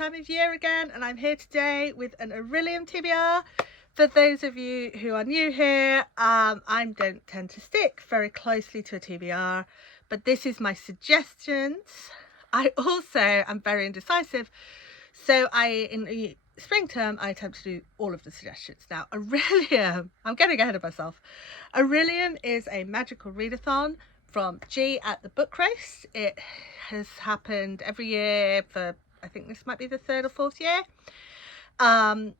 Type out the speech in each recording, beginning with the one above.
time of year again, and I'm here today with an Orilium TBR. For those of you who are new here, I don't tend to stick very closely to a TBR, but this is my suggestions. I also am very indecisive, so in the spring term I attempt to do all of the suggestions. Now, Orilium, I'm getting ahead of myself. Orilium is a magical readathon from G at the Book Race. It has happened every year for, I think this might be the third or fourth year. And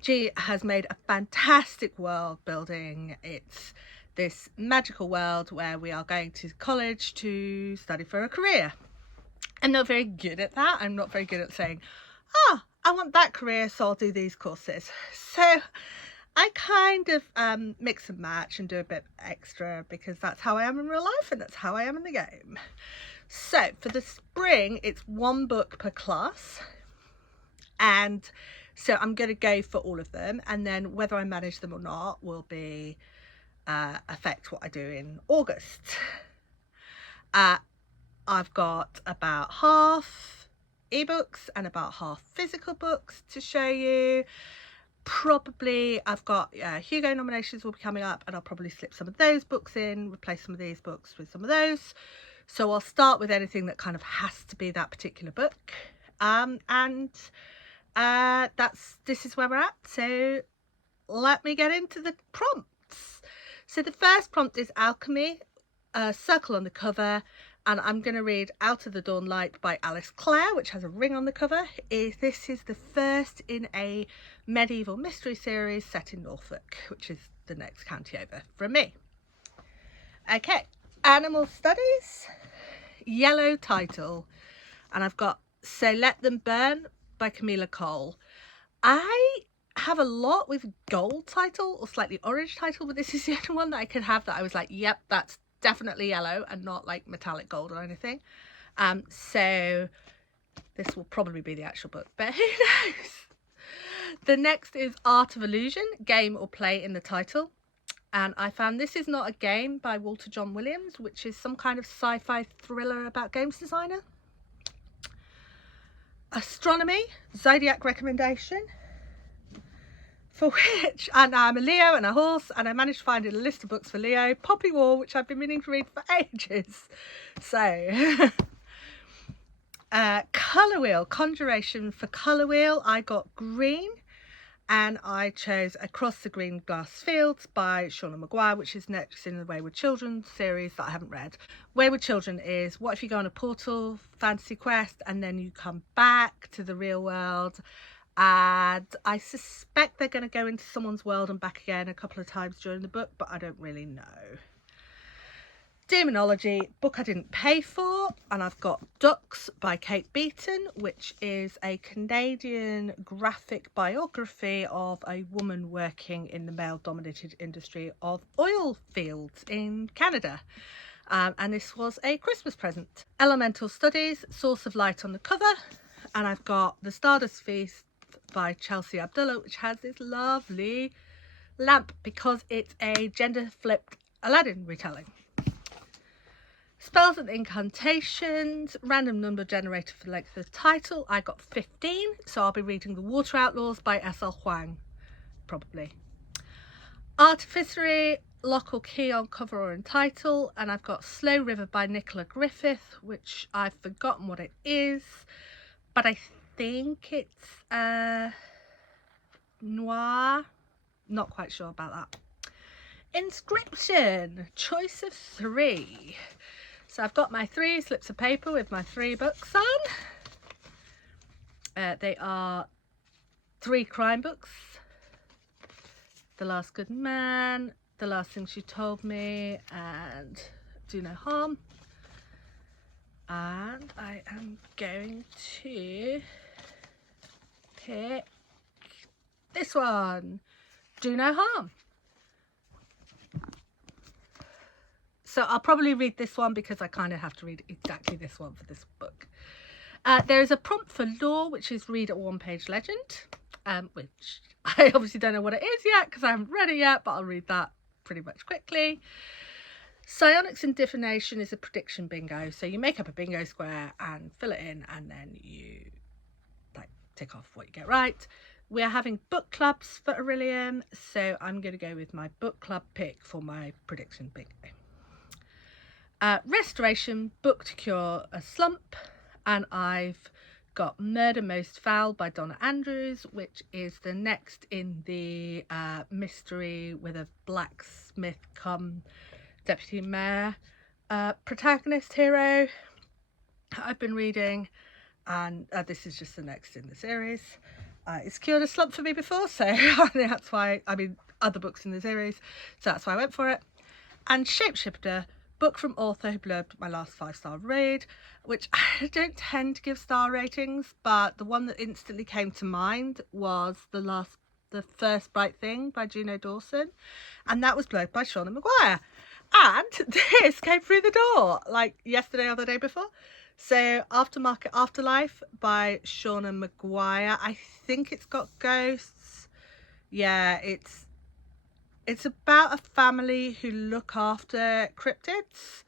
G has made a fantastic world building. It's this magical world where we are going to college to study for a career. I'm not very good at that. I'm not very good at saying, I want that career, so I'll do these courses. So I kind of mix and match and do a bit extra because that's how I am in real life and that's how I am in the game. So for the spring, it's one book per class. And so I'm going to go for all of them. And then whether I manage them or not will be affect what I do in August. I've got about half ebooks and about half physical books to show you. Probably I've got Hugo nominations will be coming up, and I'll probably slip some of those books in, replace some of these books with some of those. So I'll start with anything that kind of has to be that particular book, this is where we're at. So let me get into the prompts. So the first prompt is Alchemy, a circle on the cover. And I'm going to read Out of the Dawn Light by Alice Clare, which has a ring on the cover. This is the first in a medieval mystery series set in Norfolk, which is the next county over from me. Okay, Animal Studies, yellow title. And I've got So Let Them Burn by Camilla Cole. I have a lot with gold title or slightly orange title, but this is the only one that I could have that I was like, yep, that's definitely yellow and not like metallic gold or anything. So this will probably be the actual book, but who knows? The next is Art of Illusion, game or play in the title. And I found this is not a game by Walter John Williams, which is some kind of sci-fi thriller about games designer. Astronomy, zodiac recommendation, for which, and I'm a Leo and a horse, and I managed to find in a list of books for Leo, Poppy War, which I've been meaning to read for ages. So, Colour Wheel, Conjuration for Colour Wheel, I got green, and I chose Across the Green Glass Fields by Shauna Maguire, which is next in the Wayward Children series that I haven't read. Wayward Children is, what if you go on a portal fantasy quest and then you come back to the real world, and I suspect they're going to go into someone's world and back again a couple of times during the book, but I don't really know. Demonology, book I didn't pay for, and I've got Ducks by Kate Beaton, which is a Canadian graphic biography of a woman working in the male-dominated industry of oil fields in Canada. And this was a Christmas present. Elemental Studies, Source of Light on the cover, and I've got The Stardust Feast by Chelsea Abdullah, which has this lovely lamp because it's a gender flipped Aladdin retelling. Spells and Incantations, random number generator for the length of the title. I got 15, so I'll be reading The Water Outlaws by S.L. Huang, probably. Artificery, lock or key on cover or in title, and I've got Slow River by Nicola Griffith, which I've forgotten what it is, but I think it's noir, not quite sure about that. Inscription, choice of 3. So I've got my 3 slips of paper with my 3 books on. They are 3 crime books: The Last Good Man, The Last Thing She Told Me, and Do No Harm. And I am going to pick this one, Do No Harm. So I'll probably read this one because I kind of have to read exactly this one for this book. There is a prompt for lore, which is read a one-page legend, which I obviously don't know what it is yet because I haven't read it yet, but I'll read that pretty much quickly. Psionics and divination is a prediction bingo. So you make up a bingo square and fill it in, and then you like tick off what you get right. We are having book clubs for Orilium, so I'm going to go with my book club pick for my prediction bingo. Restoration, book to cure a slump, and I've got Murder Most Foul by Donna Andrews, which is the next in the mystery with a blacksmith come deputy mayor protagonist hero I've been reading, and this is just the next in the series. It's cured a slump for me before, so that's why, I mean, other books in the series, so that's why I went for it. And Shapeshifter, book from author who blurbed my last 5-star read, which I don't tend to give star ratings, but the one that instantly came to mind was the first Bright Thing by Juno Dawson, and that was blurbed by Shauna Maguire. And this came through the door like yesterday or the day before. So Aftermarket Afterlife by Shauna Maguire. I think it's got ghosts. Yeah, it's about a family who look after cryptids,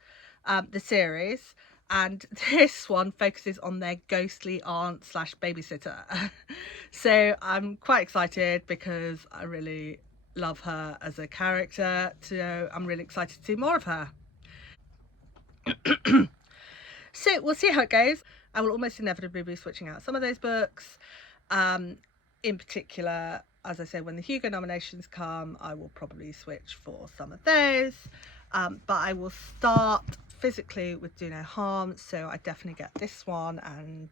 the series, and this one focuses on their ghostly aunt / babysitter. So I'm quite excited because I really love her as a character, so I'm really excited to see more of her. So we'll see how it goes. I will almost inevitably be switching out some of those books. In particular, as I say, when the Hugo nominations come, I will probably switch for some of those. But I will start physically with Do No Harm, so I definitely get this one, and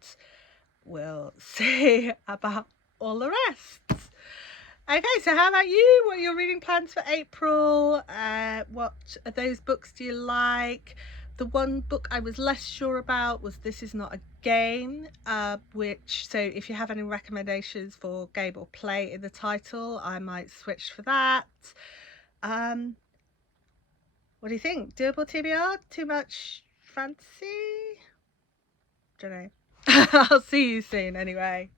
we'll see about all the rest. Okay, so how about you? What are your reading plans for April? What are those books do you like? The one book I was less sure about was This Is Not a Game, which, so if you have any recommendations for game or play in the title, I might switch for that. What do you think? Doable TBR? Too much fancy? Don't know. I'll see you soon anyway.